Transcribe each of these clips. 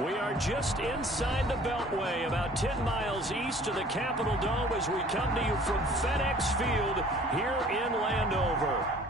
We are just inside the Beltway, about 10 miles east of the Capitol Dome as we come to you from FedEx Field here in Landover.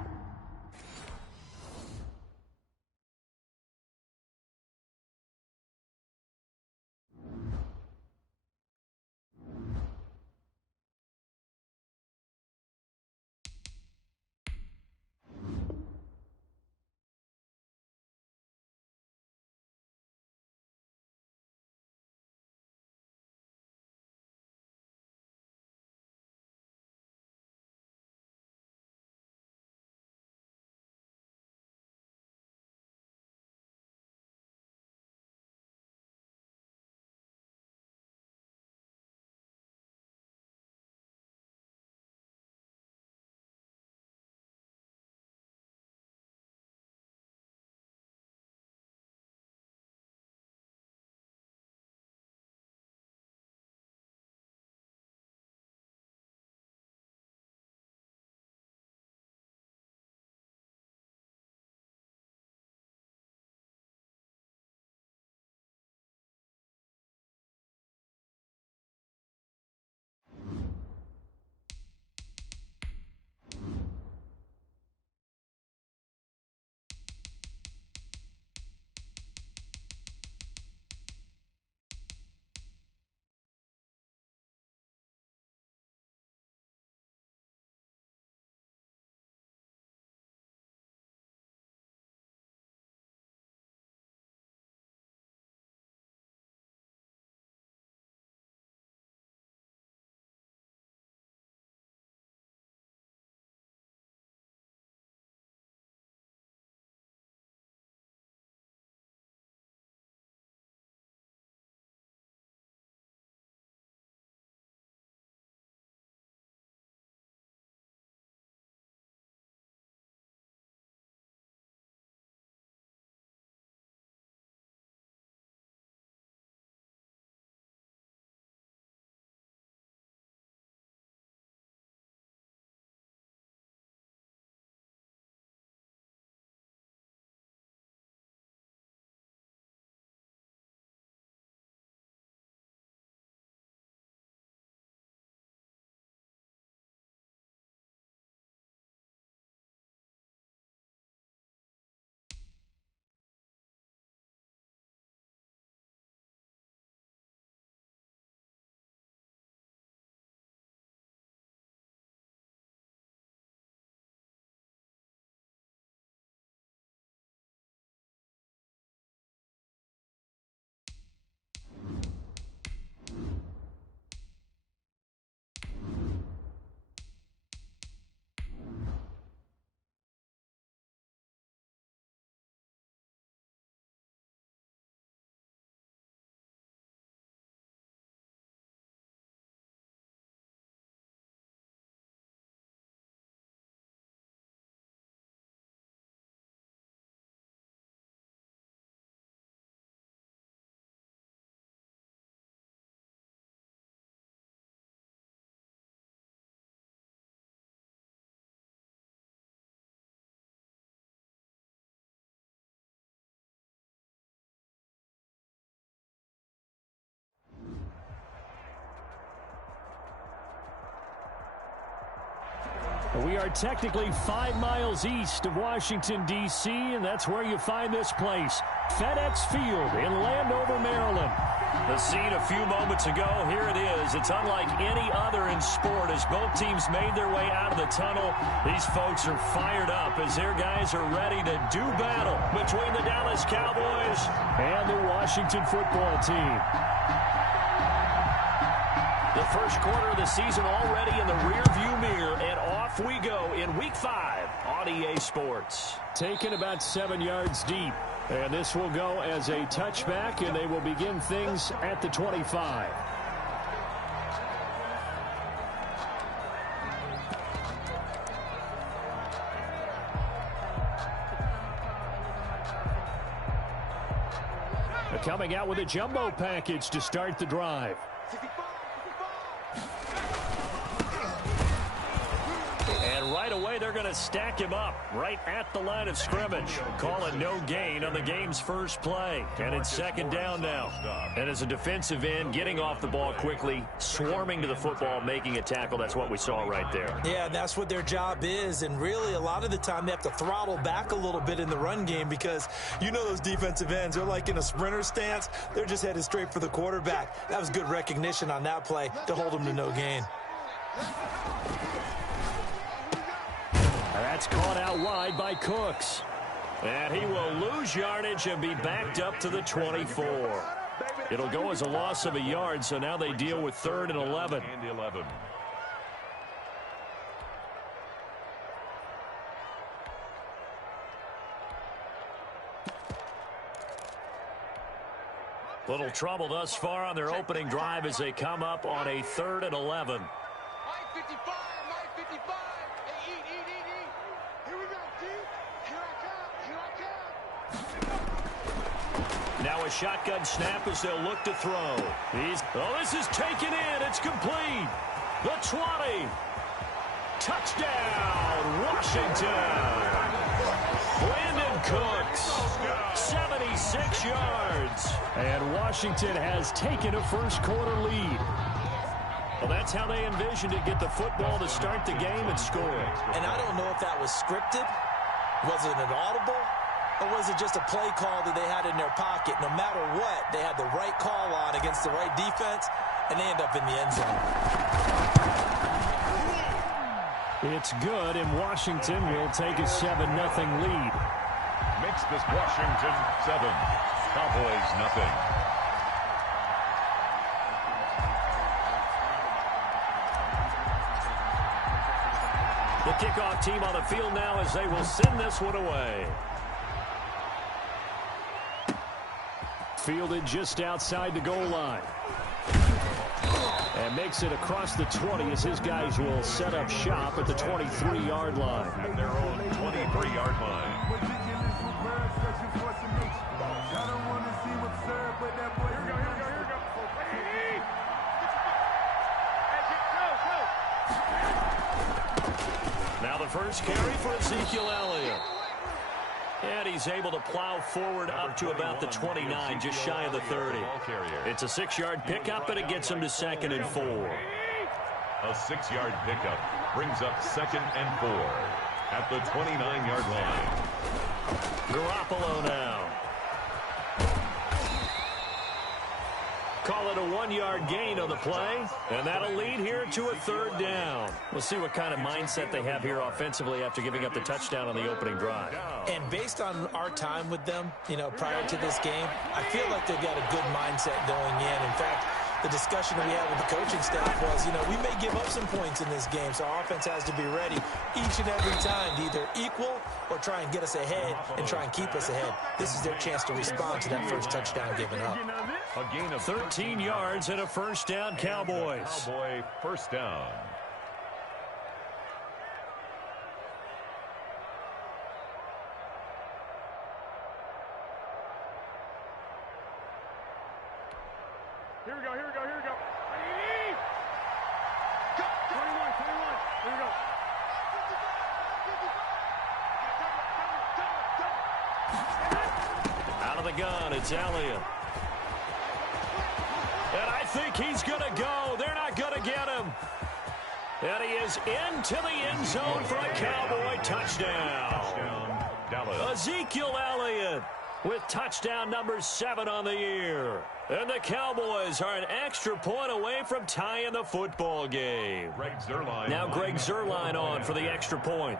We are technically 5 miles east of Washington, D.C., and that's where you find this place, FedEx Field in Landover, Maryland. The scene a few moments ago, here it is. It's unlike any other in sport as both teams made their way out of the tunnel. These folks are fired up as their guys are ready to do battle between the Dallas Cowboys and the Washington football team. The first quarter of the season already in the rearview mirror, and off we go in Week 5 on EA Sports. Taken about 7 yards deep, and this will go as a touchback, and they will begin things at the 25. Coming out with a jumbo package to start the drive. And right away, they're going to stack him up right at the line of scrimmage. Call it no gain on the game's first play. And it's second down now. And as a defensive end, getting off the ball quickly, swarming to the football, making a tackle, that's what we saw right there. Yeah, and that's what their job is. And really, a lot of the time, they have to throttle back a little bit in the run game because you know those defensive ends, they're like in a sprinter stance. They're just headed straight for the quarterback. That was good recognition on that play to hold them to no gain. That's caught out wide by Cooks. And he will lose yardage and be backed up to the 24. It'll go as a loss of a yard, so now they deal with 3rd and 11. Little trouble thus far on their opening drive as they come up on a 3rd and 11. Now a shotgun snap as they'll look to throw. This is taken in. It's complete. The 20. Touchdown, Washington. Brandon Cooks, 76 yards. And Washington has taken a first-quarter lead. Well, that's how they envisioned it, get the football to start the game and score. And I don't know if that was scripted. Was it an audible? Or was it just a play call that they had in their pocket? No matter what, they had the right call on against the right defense, and they end up in the end zone. It's good, and Washington will take a 7-0 lead. Makes this Washington 7, Cowboys nothing. The kickoff team on the field now as they will send this one away. Fielded just outside the goal line. And makes it across the 20 as his guys will set up shop at the 23-yard line. At their own 23-yard line. Now the first carry for Ezekiel Elliott. And he's able to plow forward up to about the 29, just shy of the 30. It's a 6-yard pickup, and it gets him to 2nd and 4. A 6-yard pickup brings up 2nd and 4 at the 29-yard line. Garoppolo now. Call it a 1-yard gain on the play, and that'll lead here to a 3rd down. We'll see what kind of mindset they have here offensively after giving up the touchdown on the opening drive. And based on our time with them, prior to this game, I feel like they've got a good mindset going in. In fact, the discussion we had with the coaching staff was, we may give up some points in this game, so our offense has to be ready each and every time to either equal or try and get us ahead and try and keep us ahead. This is their chance to respond to that first touchdown given up. A gain of 13 yards and a first down, Cowboys. Cowboy first down. Here we go. Go. 21. Here we go. Out of the gun, it's Elliott. And I think he's going to go. They're not going to get him. And he is into the end zone for a Cowboy touchdown. Ezekiel Elliott with touchdown number 7 on the year. And the Cowboys are an extra point away from tying the football game. Now Greg Zuerlein on for the extra point.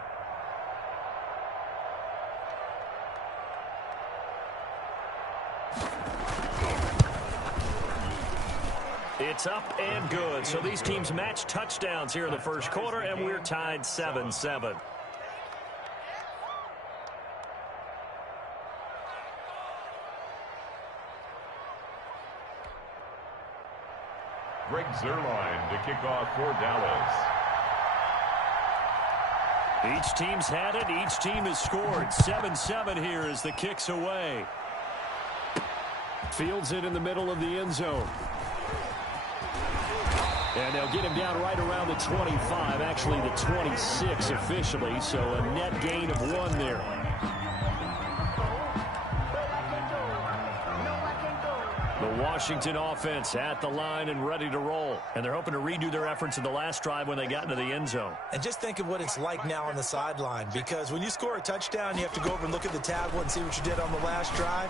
It's up and good. So these teams match touchdowns here in the first quarter, and we're tied 7-7. Greg Zuerlein to kick off for Dallas. Each team's had it. Each team has scored. 7-7 here as the kick's away. Fields it in the middle of the end zone. And they'll get him down right around the 25, actually the 26 officially, so a net gain of 1 there. The Washington offense at the line and ready to roll. And they're hoping to redo their efforts in the last drive when they got into the end zone. And just think of what it's like now on the sideline, because when you score a touchdown, you have to go over and look at the tablet and see what you did on the last drive.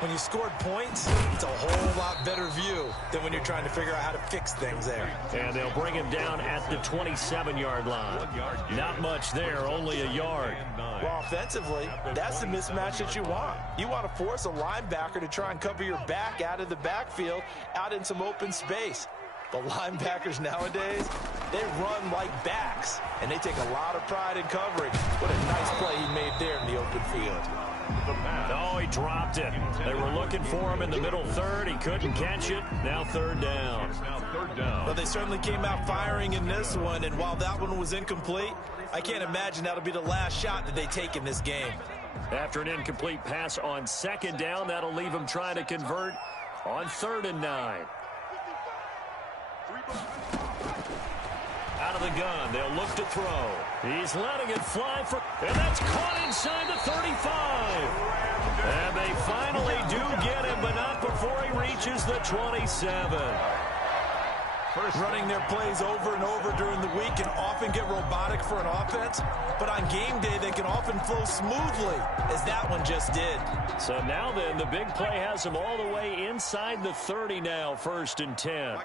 When you scored points, it's a whole lot better view than when you're trying to figure out how to fix things there. And they'll bring him down at the 27-yard line. Not much there, only a yard. Well, offensively, that's the mismatch that you want. You want to force a linebacker to try and cover your back out of the backfield, out in some open space. But linebackers nowadays, they run like backs, and they take a lot of pride in covering. What a nice play he made there in the open field. Oh, he dropped it. They were looking for him in the middle third. He couldn't catch it. Now third down. Well, they certainly came out firing in this one, and while that one was incomplete, I can't imagine that'll be the last shot that they take in this game. After an incomplete pass on second down, that'll leave him trying to convert on 3rd and 9. Out of the gun, they'll look to throw. He's letting it fly and that's caught inside the 35. And they finally do get him, but not before he reaches the 27. Running their plays over and over during the week can often get robotic for an offense, but on game day they can often flow smoothly, as that one just did. So now then, the big play has him all the way inside the 30 now, 1st and 10.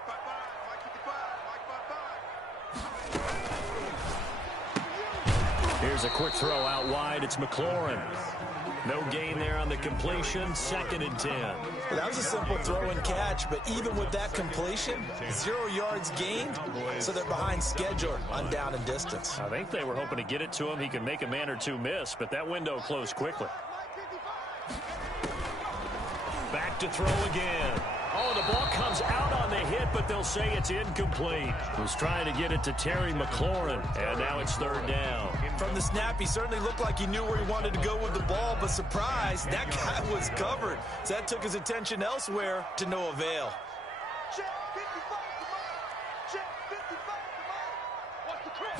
Here's a quick throw out wide. It's McLaurin. No gain there on the completion. 2nd and 10. Well, that was a simple throw and catch, but even with that completion, 0 yards gained, so they're behind schedule on down and distance. I think they were hoping to get it to him. He could make a man or two miss, but that window closed quickly. Back to throw again. Oh, the ball comes out on the hit, but they'll say it's incomplete. Was trying to get it to Terry McLaurin, and now it's 3rd down. From the snap, he certainly looked like he knew where he wanted to go with the ball, but surprise, that guy was covered. So that took his attention elsewhere to no avail. Check 55 tomorrow. Check 55 tomorrow. What's the crib?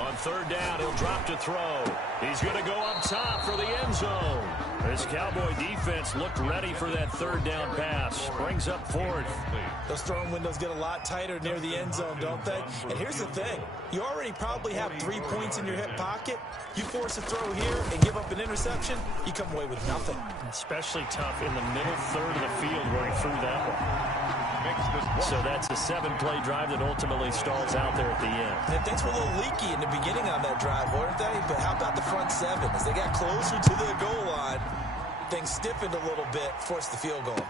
On 3rd down, he'll drop to throw. He's going to go up top for the end zone. This Cowboy defense looked ready for that 3rd down pass. Brings up 4th. Those throwing windows get a lot tighter near the end zone, don't they? And here's the thing. You already probably have 3 points in your hip pocket. You force a throw here and give up an interception, you come away with nothing. Especially tough in the middle third of the field where he threw that one. So that's a 7-play drive that ultimately stalls out there at the end. And things were a little leaky in the beginning on that drive, weren't they? But how about the front 7? As they got closer to the goal line, things stiffened a little bit, forced the field goal.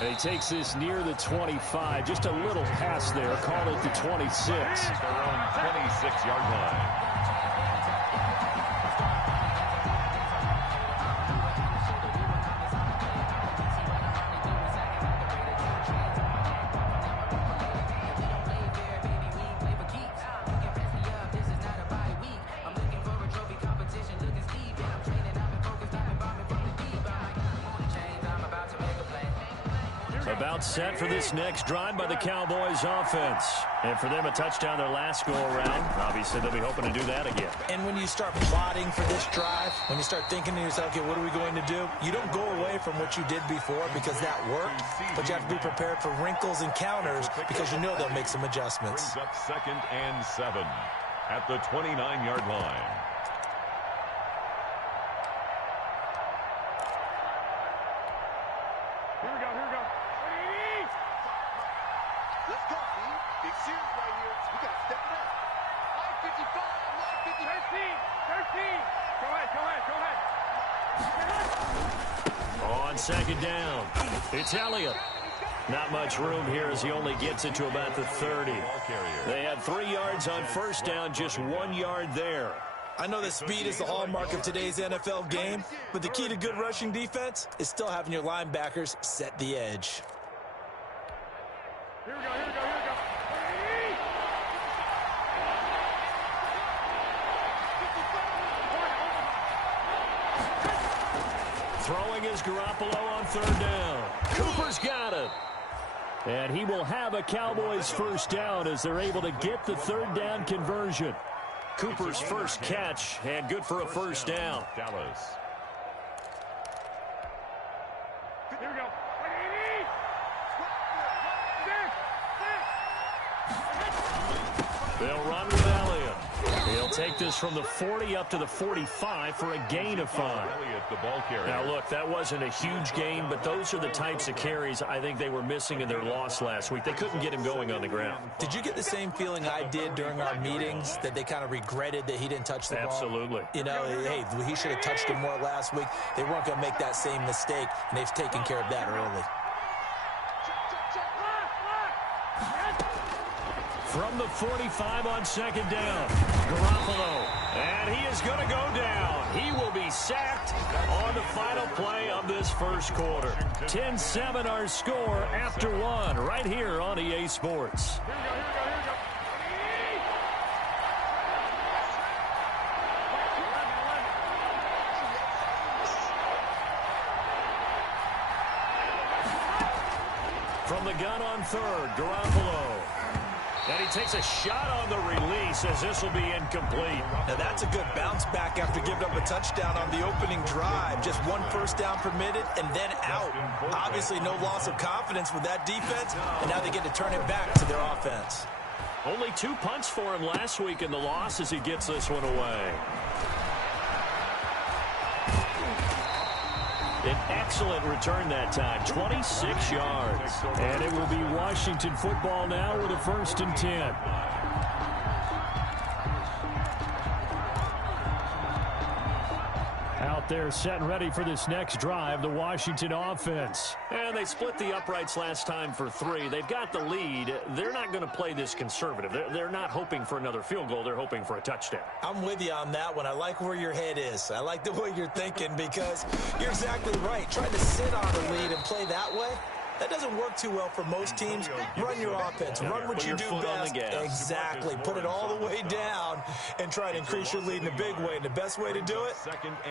And he takes this near the 25. Just a little pass there. Call it the 26. Their own 26-yard line. About set for this next drive by the Cowboys offense. And for them, a touchdown their last go-around. Obviously, they'll be hoping to do that again. And when you start plotting for this drive, when you start thinking to yourself, okay, what are we going to do? You don't go away from what you did before because that worked, but you have to be prepared for wrinkles and counters because you know they'll make some adjustments. Brings up 2nd and 7 at the 29-yard line. Here we go, here we go. Let's go, B. Big series right here. We got to step it up. Line 55, line 50. 13. Go ahead. On 2nd down, it's Elliott. Not much room here as he only gets it to about the 30. They had 3 yards on 1st down, just 1 yard there. I know that speed is the hallmark of today's NFL game, but the key to good rushing defense is still having your linebackers set the edge. Here we go, here we go, here we go. Throwing is Garoppolo on third down. Cooper's got it. And he will have a Cowboys first down as they're able to get the third down conversion. Cooper's first catch, and good for a first down. Dallas. Here we go. They'll run with Elliott. He'll take this from the 40 up to the 45 for a gain of 5. The ball carrier. Now, look, that wasn't a huge gain, but those are the types of carries I think they were missing in their loss last week. They couldn't get him going on the ground. Did you get the same feeling I did during our meetings, that they kind of regretted that he didn't touch the ball? Absolutely. You know, hey, he should have touched it more last week. They weren't going to make that same mistake, and they've taken care of that early. From the 45 on second down, Garoppolo, and he is going to go down. He will be sacked on the final play of this first quarter. 10-7 our score after one right here on EA Sports. From the gun on third, Garoppolo. And he takes a shot on the release as this will be incomplete. Now that's a good bounce back after giving up a touchdown on the opening drive. Just one first down permitted and then out. Obviously no loss of confidence with that defense, and now they get to turn it back to their offense. Only 2 punts for him last week in the loss as he gets this one away. An excellent return that time, 26 yards. And it will be Washington football now with a 1st and 10. Out there set and ready for this next drive, the Washington offense. And they split the uprights last time for 3. They've got the lead. They're not going to play this conservative. They're not hoping for another field goal. They're hoping for a touchdown. I'm with you on that one. I like where your head is. I like the way you're thinking because you're exactly right. Trying to sit on the lead and play that way, that doesn't work too well for most teams. Run your offense. Run what you do best. Exactly. Put it all the way down and try to increase your lead in a big way. And the best way to do it,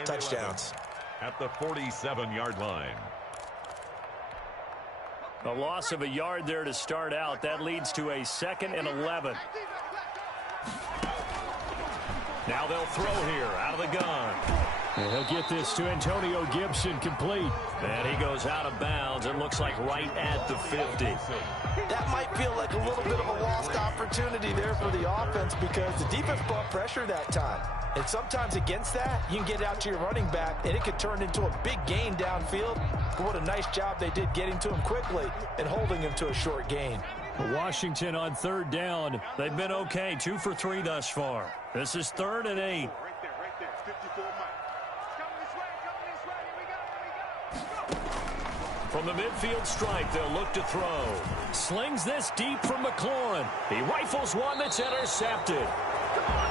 touchdowns. At the 47-yard line. A loss of a yard there to start out. That leads to a 2nd and 11. Now they'll throw here out of the gun. And he'll get this to Antonio Gibson complete. And he goes out of bounds. It looks like right at the 50. That might feel like a little bit of a lost opportunity there for the offense because the defense brought pressure that time. And sometimes against that, you can get out to your running back, and it could turn into a big gain downfield. But what a nice job they did getting to him quickly and holding him to a short gain. Washington on third down. They've been okay, 2 for 3 thus far. This is 3rd and 8. Right there. 54 miles. Coming this way. Here we go. From the midfield stripe, they'll look to throw. Slings this deep from McLaurin. He rifles one that's intercepted.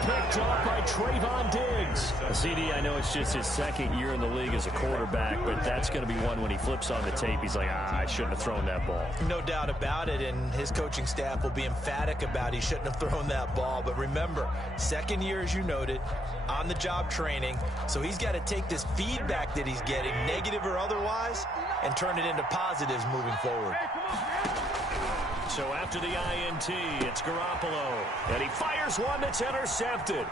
Picked off by Trayvon Diggs. CD, I know it's just his 2nd year in the league as a quarterback, but that's going to be one when he flips on the tape. He's like, I shouldn't have thrown that ball. No doubt about it, and his coaching staff will be emphatic about he shouldn't have thrown that ball. But remember, 2nd year, as you noted, on-the-job training, so he's got to take this feedback that he's getting, negative or otherwise, and turn it into positives moving forward. So after the INT, it's Garoppolo. And he fires one that's intercepted.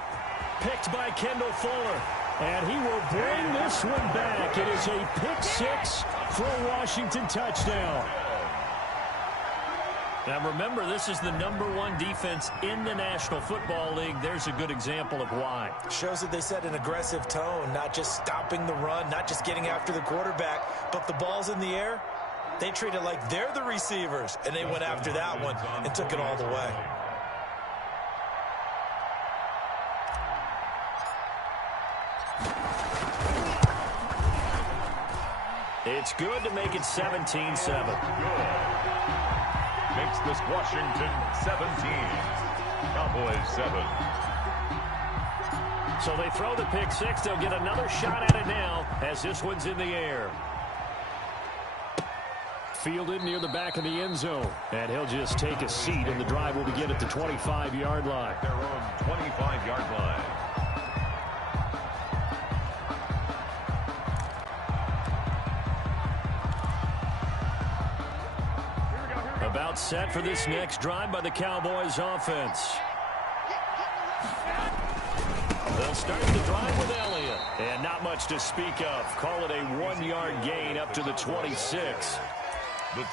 Picked by Kendall Fuller. And he will bring this one back. It is a pick 6 for a Washington touchdown. Now remember, this is the #1 defense in the National Football League. There's a good example of why. Shows that they set an aggressive tone, not just stopping the run, not just getting after the quarterback, but the ball's in the air. They treat it like they're the receivers, and they went after that one and took it all the way. It's good to make it 17-7. Makes this Washington 17. Cowboys 7. So they throw the pick 6. They'll get another shot at it now as this one's in the air. Fielded near the back of the end zone. And he'll just take a seat, and the drive will begin at the 25-yard line. Their own 25-yard line. About set for this next drive by the Cowboys offense. They'll start the drive with Elliott. And not much to speak of. Call it a 1-yard gain up to the 26.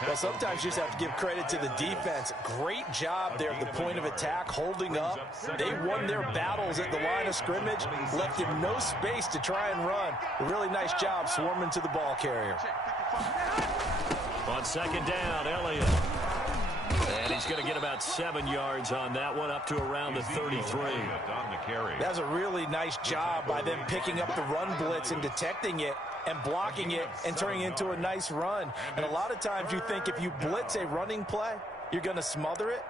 Well, sometimes you just have to give credit to the defense. Great job there at the point of attack, holding up. They won their battles at the line of scrimmage, left him no space to try and run. A really nice job swarming to the ball carrier. On second down, Elliott. And he's going to get about 7 yards on that one, up to around the 33. That's a really nice job by them picking up the run blitz and detecting it and blocking it and turning it into a nice run. And a lot of times you think if you blitz a running play, you're going to smother it.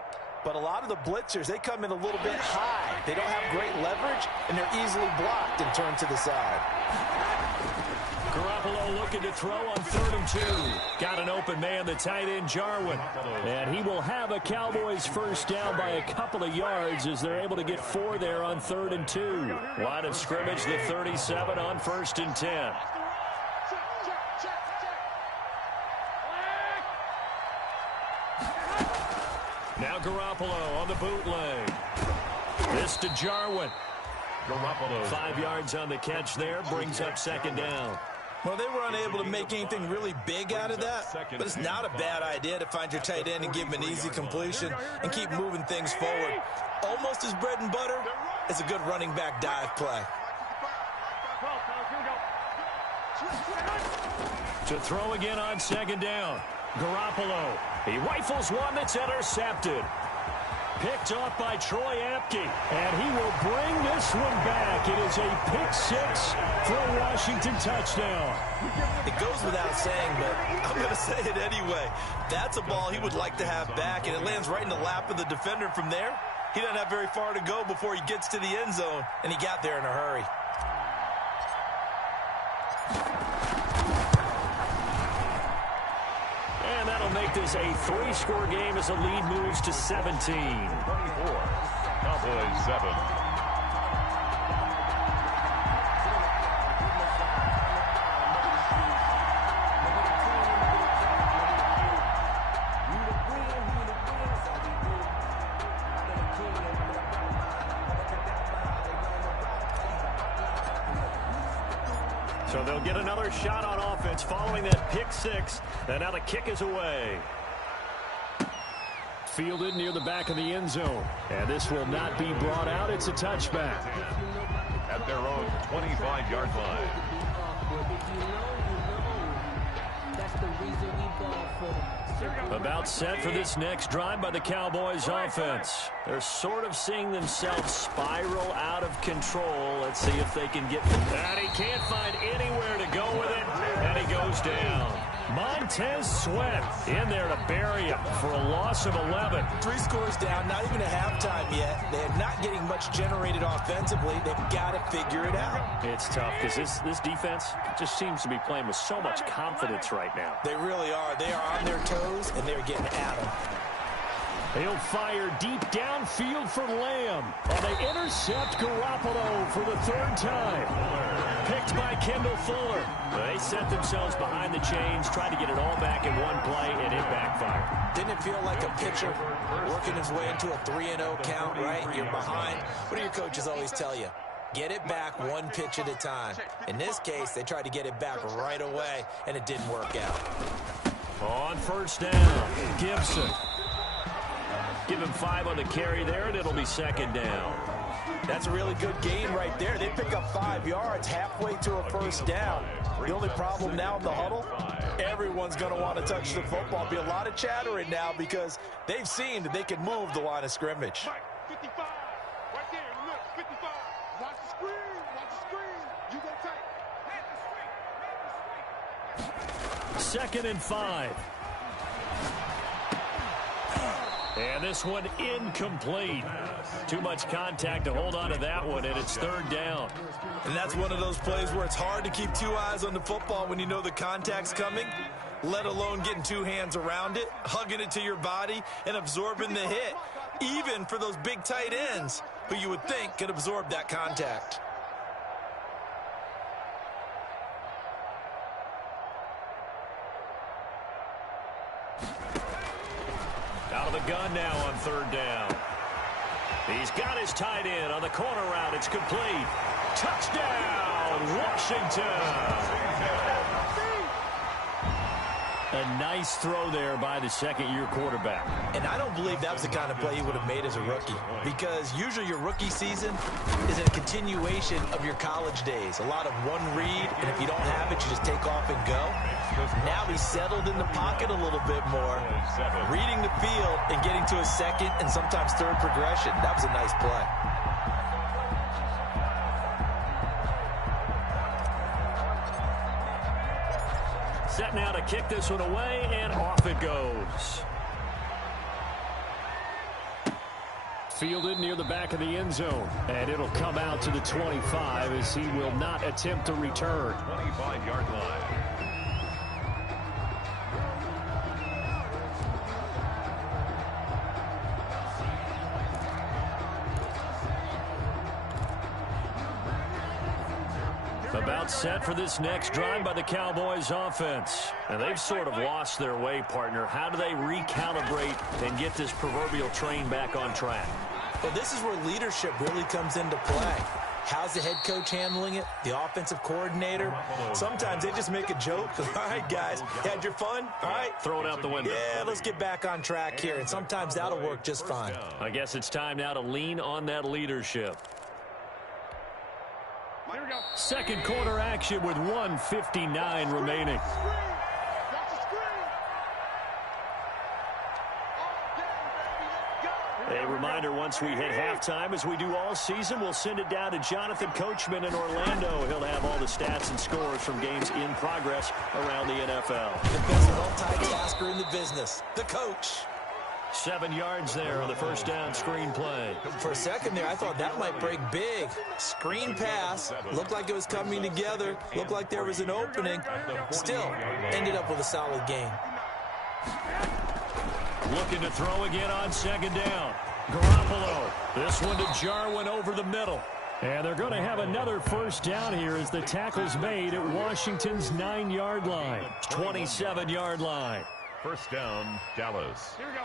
But a lot of the blitzers, they come in a little bit high. They don't have great leverage, and they're easily blocked and turned to the side. Garoppolo looking to throw on 3rd and 2. Got an open man, the tight end, Jarwin. And he will have a Cowboys first down by a couple of yards as they're able to get 4 there on 3rd and 2. Line of scrimmage, the 37 on 1st and 10. Now Garoppolo on the bootleg. This to Jarwin. Garoppolo. 5 yards on the catch there, brings up 2nd down. Well, they were unable to make anything really big out of that, but it's not a bad idea to find your tight end and give him an easy completion and keep moving things forward. Almost as bread and butter as a good running back dive play. To throw again on 2nd down. Garoppolo. He rifles one that's intercepted. Picked off by Troy Apke, and he will bring this one back. It is a pick-6 for a Washington touchdown. It goes without saying, but I'm going to say it anyway. That's a ball he would like to have back, and it lands right in the lap of the defender from there. He doesn't have very far to go before he gets to the end zone, and he got there in a hurry. And that'll make this a 3-score game as the lead moves to 17. 24. Cowboys 7. So they'll get another shot on offense following that pick-6. And now the kick is away. Fielded near the back of the end zone. And this will not be brought out. It's a touchback. At their own 25-yard line. About set for this next drive by the Cowboys offense. They're sort of seeing themselves spiral out of control. Let's see if they can get... And he can't find anywhere to go with it. And he goes down. Montez Sweat in there to bury him for a loss of 11. 3 scores down, not even a halftime yet. They're not getting much generated offensively. They've got to figure it out. It's tough because this defense just seems to be playing with so much confidence right now. They really are. They are on their toes, and they're getting at them. He'll fire deep downfield for Lamb. Oh, they intercept Garoppolo for the 3rd time. Picked by Kendall Fuller. They set themselves behind the chains, tried to get it all back in one play, and it backfired. Didn't it feel like a pitcher working his way into a 3-0 count, right? You're behind. What do your coaches always tell you? Get it back 1 pitch at a time. In this case, they tried to get it back right away, and it didn't work out. On 1st down, Gibson. Give him 5 on the carry there, and it'll be 2nd down. That's a really good gain right there. They pick up 5 yards halfway to a 1st down. The only problem now in the huddle, everyone's going to want to touch the football. Be a lot of chattering now because they've seen that they can move the line of scrimmage. 55, right there, look, 55. Watch the screen, watch the screen. You go tight. 2nd and 5. And this one incomplete. Too much contact to hold on to that one, and it's 3rd down. And that's one of those plays where it's hard to keep 2 eyes on the football when you know the contact's coming, let alone getting 2 hands around it, hugging it to your body, and absorbing the hit, even for those big tight ends who you would think could absorb that contact. gun now on third down. He's got his tight end on the corner route. It's complete. Touchdown, Washington. A nice throw there by the second-year quarterback. And I don't believe that was the kind of play he would have made as a rookie, because usually your rookie season is a continuation of your college days. A lot of one read, and if you don't have it, you just take off and go. Now he's settled in the pocket a little bit more, reading the field and getting to a second and sometimes third progression. That was a nice play. Set now to kick this one away, and off it goes. Fielded near the back of the end zone, and it'll come out to the 25 as he will not attempt to return. 25-yard line. About set for this next drive by the Cowboys offense. And they've sort of lost their way, partner. How do they recalibrate and get this proverbial train back on track? Well, this is where leadership really comes into play. How's the head coach handling it? The offensive coordinator? Sometimes they just make a joke. All right, guys, you had your fun? All right. Throw it out the window. Yeah, let's get back on track here. And sometimes that'll work just fine. I guess it's time now to lean on that leadership. Second quarter action with 1:59 remaining. A reminder, once we hit halftime, as we do all season, we'll send it down to Jonathan Coachman in Orlando. He'll have all the stats and scores from games in progress around the NFL. The best multitasker in the business, the coach. 7 yards there on the first down screen play. For a second there, I thought that might break big. Screen pass. Looked like it was coming together. Looked like there was an opening. Still, ended up with a solid game. Looking to throw again on second down. Garoppolo. This one to Jarwin over the middle. And they're going to have another first down here as the tackle's made at Washington's 9-yard line. 27-yard line. First down, Dallas. Here we go.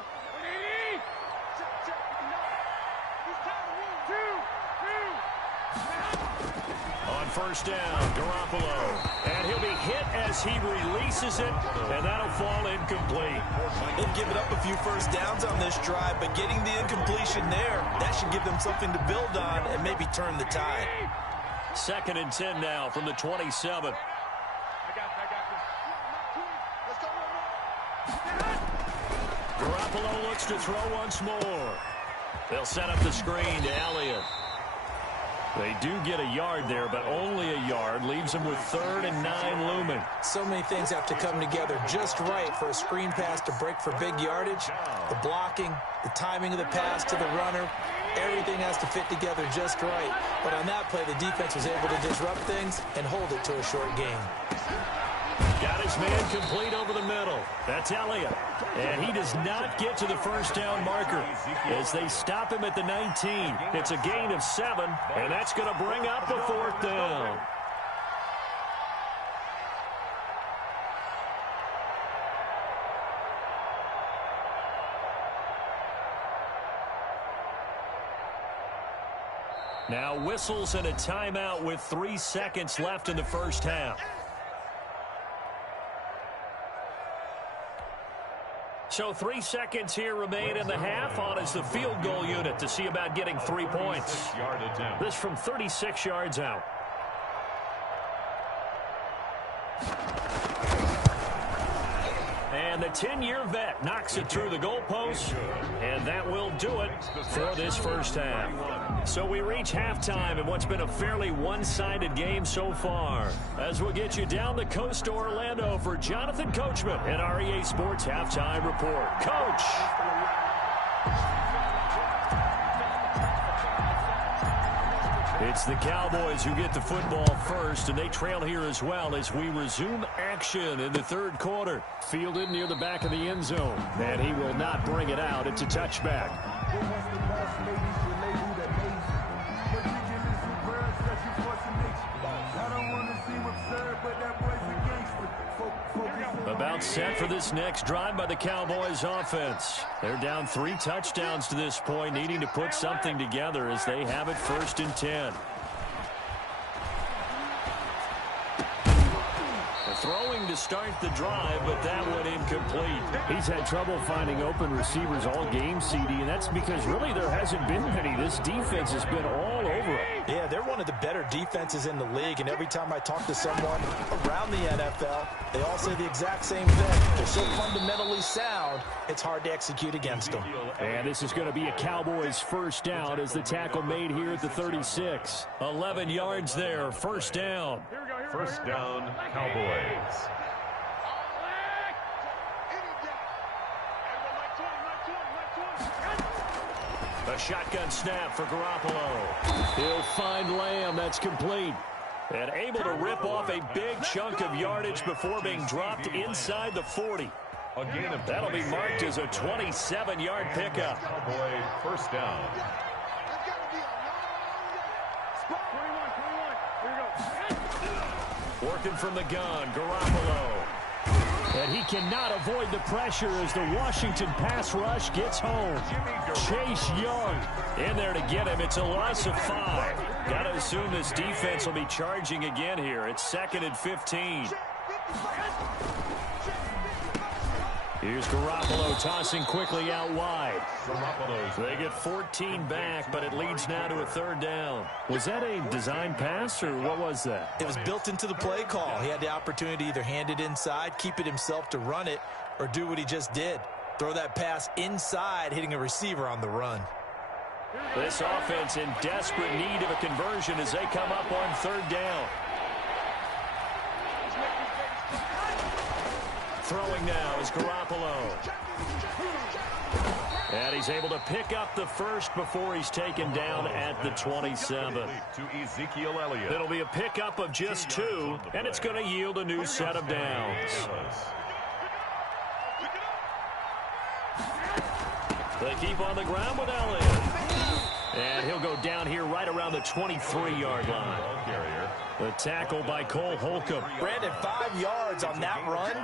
On first down, Garoppolo. And he'll be hit as he releases it, and that'll fall incomplete. They've given up a few first downs on this drive, but getting the incompletion there, that should give them something to build on and maybe turn the tide. 2nd and 10 now from the 27. Garoppolo looks to throw once more. They'll set up the screen to Elliott. They do get a yard there, but only a yard. Leaves them with 3rd and 9 looming. So many things have to come together just right for a screen pass to break for big yardage. The blocking, the timing of the pass to the runner, everything has to fit together just right. But on that play, the defense was able to disrupt things and hold it to a short game. Got his man complete over the middle. That's Elliott. And he does not get to the first down marker as they stop him at the 19. It's a gain of 7, and that's going to bring up the 4th down. Now whistles and a timeout with 3 seconds left in the first half. So 3 seconds here remain in the half. On is the field goal unit to see about getting 3 points. This from 36 yards out. And the 10-year vet knocks it through the goalpost, and that will do it for this first half. So we reach halftime in what's been a fairly one-sided game so far. As we'll get you down the coast to Orlando for Jonathan Coachman and our EA Sports Halftime Report. Coach! It's the Cowboys who get the football first, and they trail here as well as we resume action in the 3rd quarter. Fielded near the back of the end zone, and he will not bring it out. It's a touchback. About set for this next drive by the Cowboys offense. They're down 3 touchdowns to this point, needing to put something together as they have it 1st and 10. Throwing to start the drive, but that one incomplete. He's had trouble finding open receivers all game, CD, and that's because really there hasn't been many. This defense has been all over him. Yeah, they're one of the better defenses in the league, and every time I talk to someone around the NFL, they all say the exact same thing. They're so fundamentally sound, it's hard to execute against them. And this is going to be a Cowboys first down as the tackle made here at the 36. 11 yards there, first down. First down, Cowboys. A shotgun snap for Garoppolo. He'll find Lamb. That's complete. And able to rip off a big chunk of yardage before being dropped inside the 40. That'll be marked as a 27-yard pickup. Cowboy first down. Working from the gun, Garoppolo. And he cannot avoid the pressure as the Washington pass rush gets home. Chase Young in there to get him. It's a loss of 5. Got to assume this defense will be charging again here. It's 2nd and 15. Here's Garoppolo tossing quickly out wide. They get 14 back, but it leads now to a 3rd down. Was that a design pass, or what was that? It was built into the play call. He had the opportunity to either hand it inside, keep it himself to run it, or do what he just did. Throw that pass inside, hitting a receiver on the run. This offense in desperate need of a conversion as they come up on 3rd down. Throwing now is Garoppolo. And he's able to pick up the first before he's taken down at the 27. To Ezekiel Elliott. It'll be a pickup of just 2, and it's going to yield a new set of downs. They keep on the ground with Elliott. And he'll go down here right around the 23-yard line. The tackle by Cole Holcomb. Brandon, 5 yards on that run.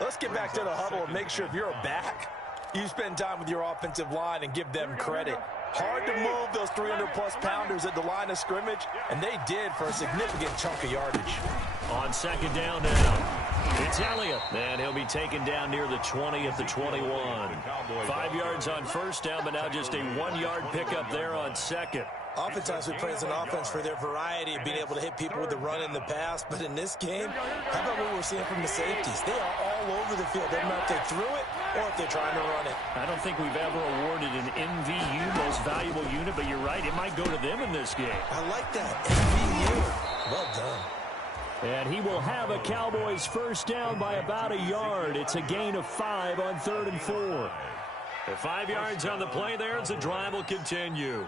Let's get back to the huddle and make sure if you're a back, you spend time with your offensive line and give them credit. Hard to move those 300-plus pounders at the line of scrimmage, and they did for a significant chunk of yardage. On 2nd down now, it's Elliott, and he'll be taken down near the 20 at the 21. 5 yards on 1st down, but now just a 1-yard pickup there on 2nd. Oftentimes we praise an offense for their variety of being able to hit people with the run in the pass, but in this game, how about what we're seeing from the safeties? They are all over the field. Doesn't matter if they threw it or if they're trying to run it. I don't think we've ever awarded an MVU, most valuable unit, but you're right, it might go to them in this game. I like that, MVU. Well done. And he will have a Cowboys first down by about a yard. It's a gain of 5 on 3rd and 4. The 5 yards on the play there as the drive will continue.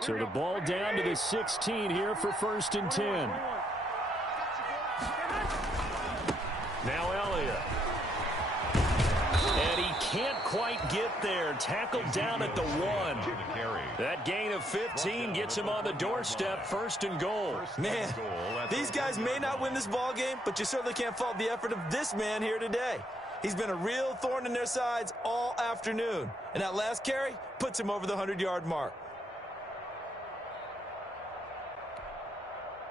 So the ball down to the 16 here for 1st and 10. Now Elliott. And he can't quite get there. Tackled down at the 1. That gain of 15 gets him on the doorstep, 1st and goal. Man, these guys may not win this ball game, but you certainly can't fault the effort of this man here today. He's been a real thorn in their sides all afternoon. And that last carry puts him over the 100-yard mark.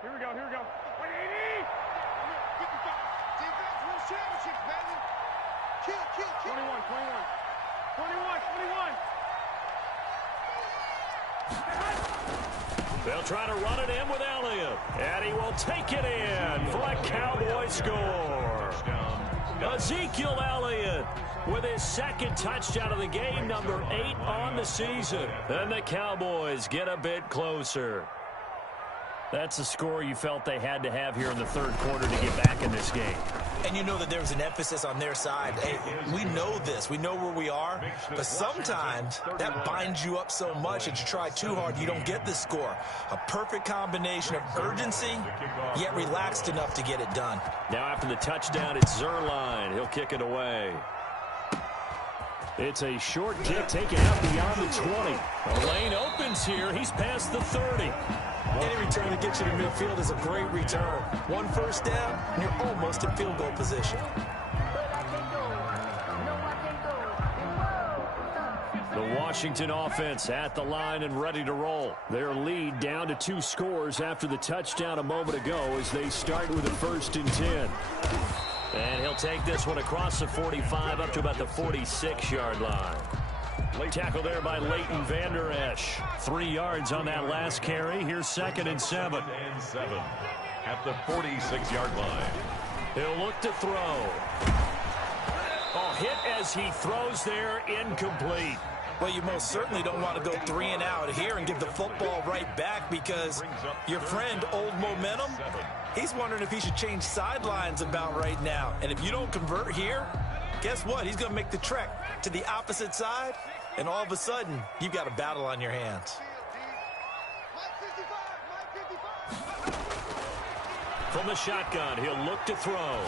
Here we go, here we go. 180! 55. Defense wins championships, baby. Kill. 21. 21. They'll try to run it in with Elliott. And he will take it in for a Cowboy score. Ezekiel Elliott with his 2nd touchdown of the game, number 8 on the season. And the Cowboys get a bit closer. That's the score you felt they had to have here in the 3rd quarter to get back in this game. And you know that there was an emphasis on their side. Hey, we know this. We know where we are. But sometimes that binds you up so much that you try too hard, you don't get the score. A perfect combination of urgency, yet relaxed enough to get it done. Now after the touchdown, it's Zerline. He'll kick it away. It's a short kick taken out beyond the 20. The lane opens here. He's past the 30. Any return that gets you to midfield is a great return. One first down, and you're almost in field goal position. The Washington offense at the line and ready to roll. Their lead down to 2 scores after the touchdown a moment ago as they start with a 1st and 10. And he'll take this one across the 45 up to about the 46-yard line. Tackle there by Leighton Vander Esch. 3 yards on that last carry. Here's 2nd and 7. At the 46-yard line. He'll look to throw. Oh, hit as he throws there, incomplete. Well, you most certainly don't want to go 3 and out here and give the football right back because your friend, Old Momentum, he's wondering if he should change sidelines about right now. And if you don't convert here, guess what? He's going to make the trek to the opposite side, and all of a sudden, you've got a battle on your hands. From the shotgun, he'll look to throw.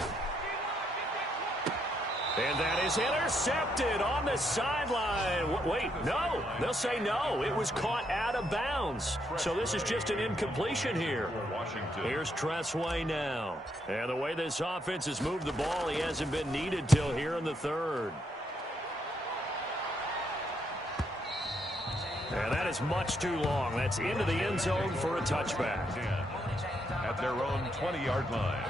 And that is intercepted on the sideline. Wait, no. They'll say no. It was caught out of bounds. So this is just an incompletion here. Here's Tressway now. And the way this offense has moved the ball, he hasn't been needed till here in the 3rd. And that is much too long. That's into the end zone for a touchback. At their own 20-yard line.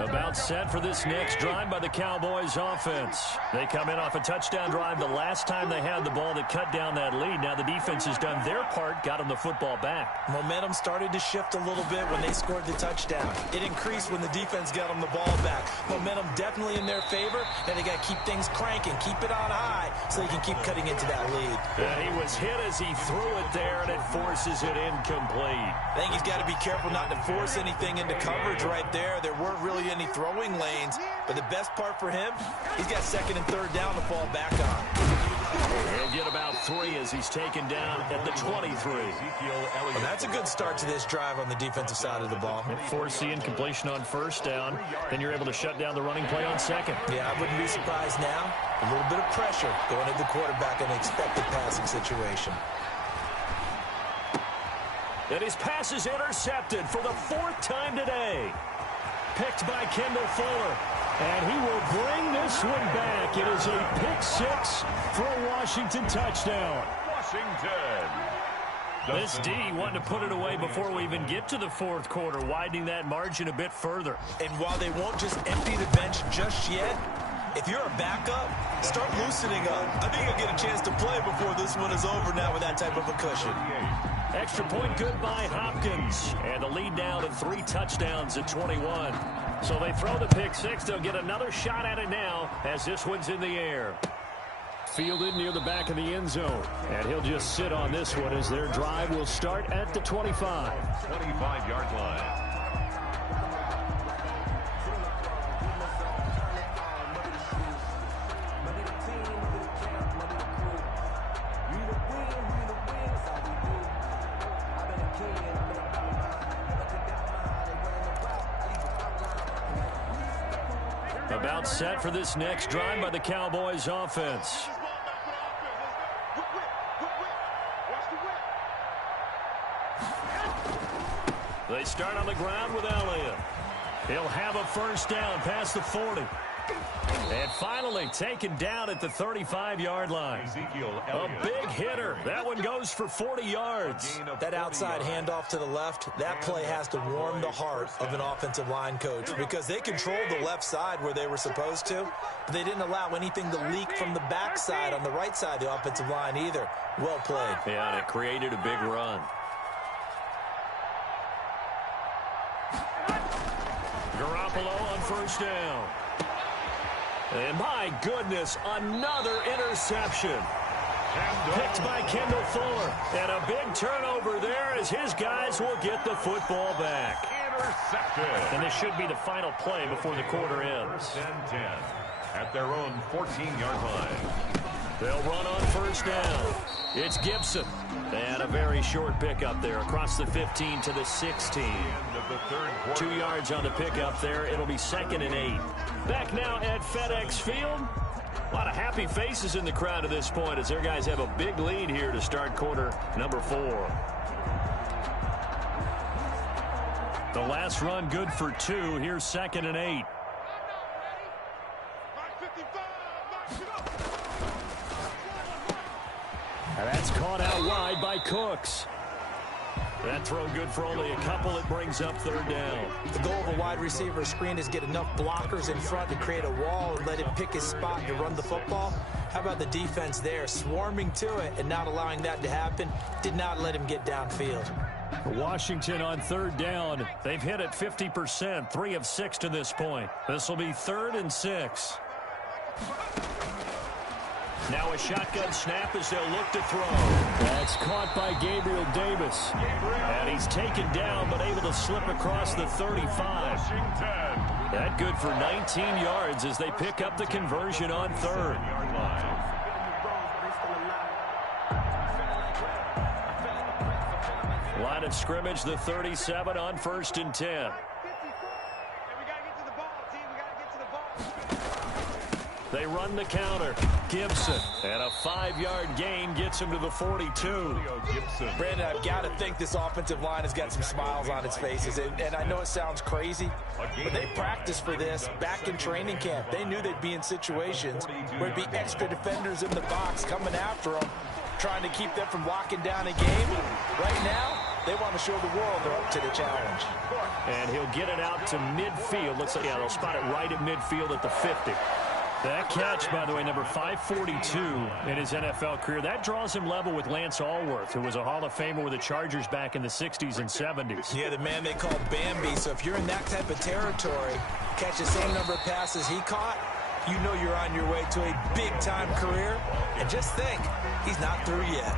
About set for this next drive by the Cowboys offense. They come in off a touchdown drive the last time they had the ball that cut down that lead. Now the defense has done their part, got them the football back. Momentum started to shift a little bit when they scored the touchdown. It increased when the defense got them the ball back. Momentum definitely in their favor, and they got to keep things cranking, keep it on high so they can keep cutting into that lead. Yeah, he was hit as he threw it there, and it forces it incomplete. I think he's got to be careful not to force anything into coverage right there. There weren't really any throwing lanes, but the best part for him, he's got 2nd and 3rd down to fall back on. He'll get about 3 as he's taken down at the 23. Well, that's a good start to this drive on the defensive side of the ball. Force the incompletion on 1st down, then you're able to shut down the running play on 2nd. Yeah, I wouldn't be surprised now. A little bit of pressure going at the quarterback in an expected passing situation. And his pass is intercepted for the 4th time today. Picked by Kendall Fuller. And he will bring this one back. It is a pick 6 for a Washington touchdown. Washington. This D wanted to put it away before we even get to the 4th quarter, widening that margin a bit further. And while they won't just empty the bench just yet, if you're a backup, start loosening up. I think you'll get a chance to play before this one is over now with that type of a cushion. Extra point good by Hopkins. And the lead down to 3 touchdowns at 21. So they throw the pick 6. They'll get another shot at it now as this one's in the air. Fielded near the back of the end zone. And he'll just sit on this one as their drive will start at the 25. 25-yard line. About set for this next drive by the Cowboys offense. They start on the ground with Elliott. He'll have a 1st down past the 40. And finally taken down at the 35-yard line. A big hitter. That one goes for 40 yards. That outside handoff to the left, that play has to warm the heart of an offensive line coach because they controlled the left side where they were supposed to, but they didn't allow anything to leak from the backside on the right side of the offensive line either. Well played. Yeah, and it created a big run. Garoppolo on 1st down. And my goodness, another interception. Picked by Kendall Fuller. And a big turnover there as his guys will get the football back. Intercepted. And this should be the final play before the quarter ends. 10-10 at their own 14-yard line. They'll run on first down. It's Gibson. And a very short pickup there across the 15 to the 16. 2 yards on the pickup there. It'll be 2nd and 8. Back now at FedEx Field. A lot of happy faces in the crowd at this point as their guys have a big lead here to start quarter number 4. The last run good for 2. Here's 2nd and 8. And that's caught out wide by Cooks. That throw good for only a couple. It brings up 3rd down. The goal of a wide receiver screen is get enough blockers in front to create a wall and let him pick his spot to run the football. How about the defense there, swarming to it and not allowing that to happen? Did not let him get downfield. Washington on 3rd down. They've hit it 50%, 3 of 6 to this point. This will be 3rd and 6. Now a shotgun snap as they'll look to throw. That's caught by Gabriel Davis. And he's taken down but able to slip across the 35. That good for 19 yards as they pick up the conversion on 3rd. Line of scrimmage, the 37 on 1st and 10. They run the counter. Gibson. And a 5-yard gain gets him to the 42. Brandon, I've got to think this offensive line has got some smiles on its faces. And I know it sounds crazy, but they practiced for this back in training camp. They knew they'd be in situations where there'd be extra defenders in the box coming after them, trying to keep them from locking down a game. Right now, they want to show the world they're up to the challenge. And he'll get it out to midfield. Looks like, yeah, they'll spot it right at midfield at the 50. That catch, by the way, number 542 in his NFL career. That draws him level with Lance Allworth, who was a Hall of Famer with the Chargers back in the 60s and 70s. Yeah, the man they called Bambi. So if you're in that type of territory, catch the same number of passes he caught, you know you're on your way to a big-time career. And just think, he's not through yet.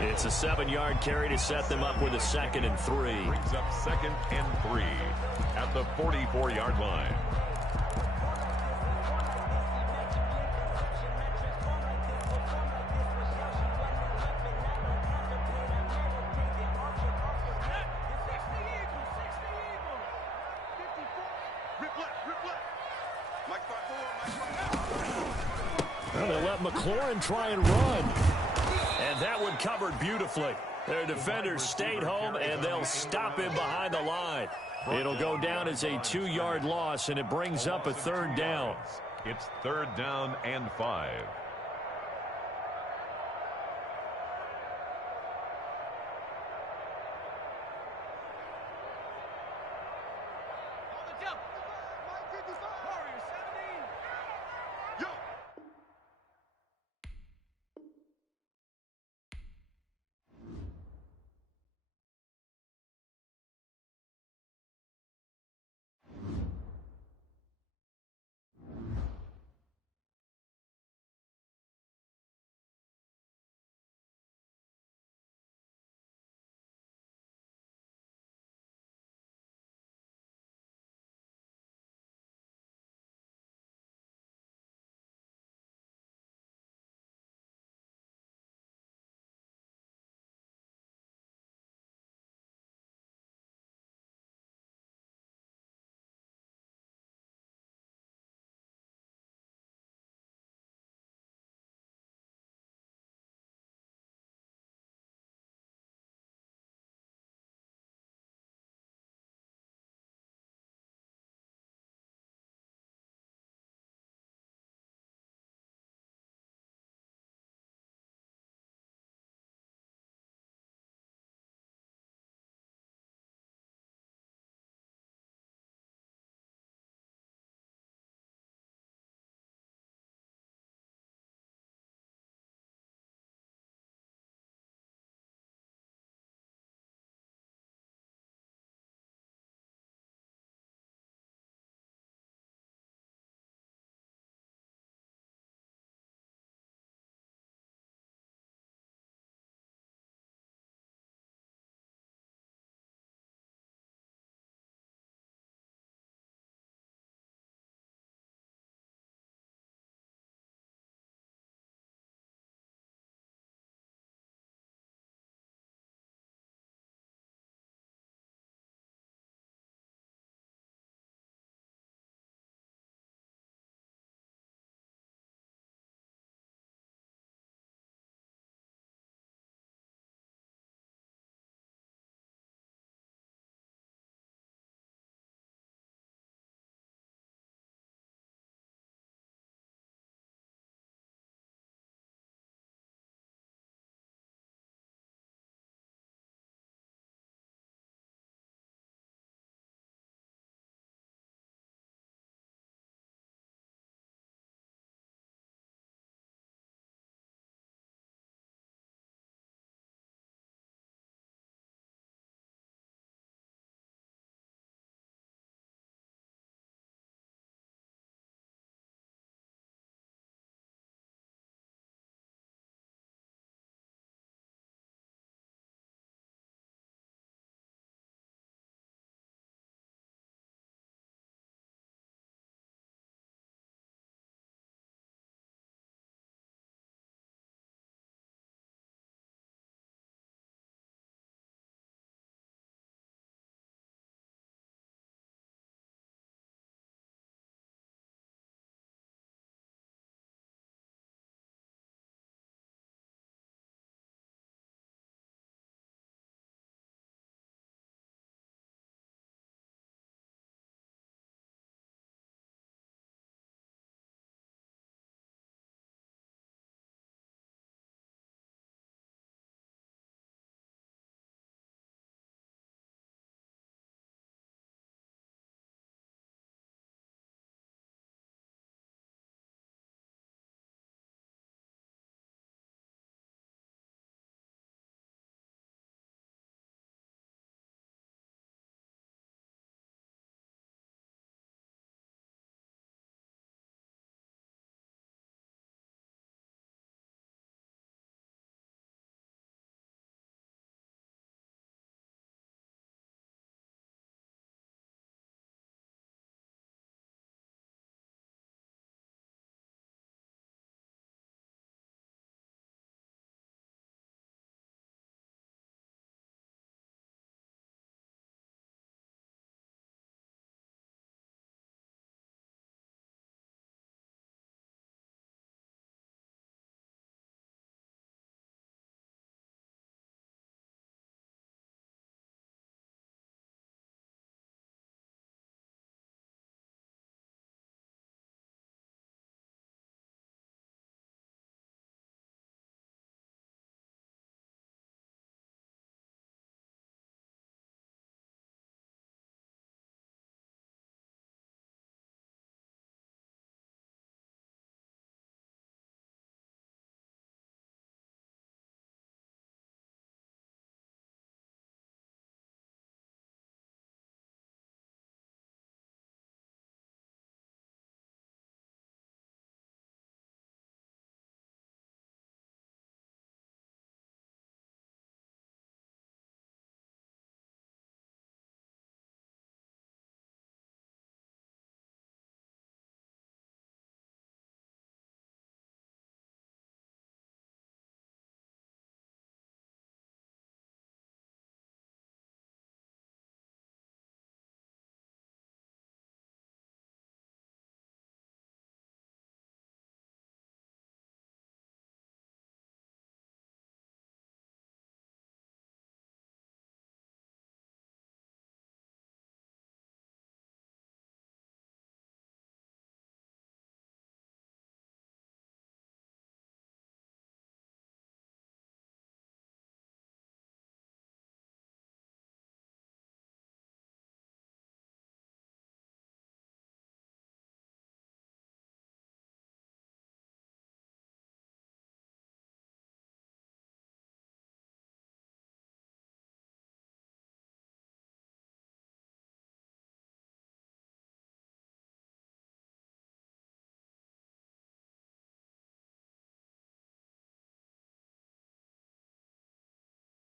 It's a 7-yard carry to set them up with a 2nd and 3. Brings up 2nd and 3 at the 44-yard line. Well, they let McLaurin try and run. And that one covered beautifully. Their defenders stayed home, and they'll stop him behind the line. It'll go down as a 2-yard loss, and it brings up a 3rd down. It's 3rd down and 5.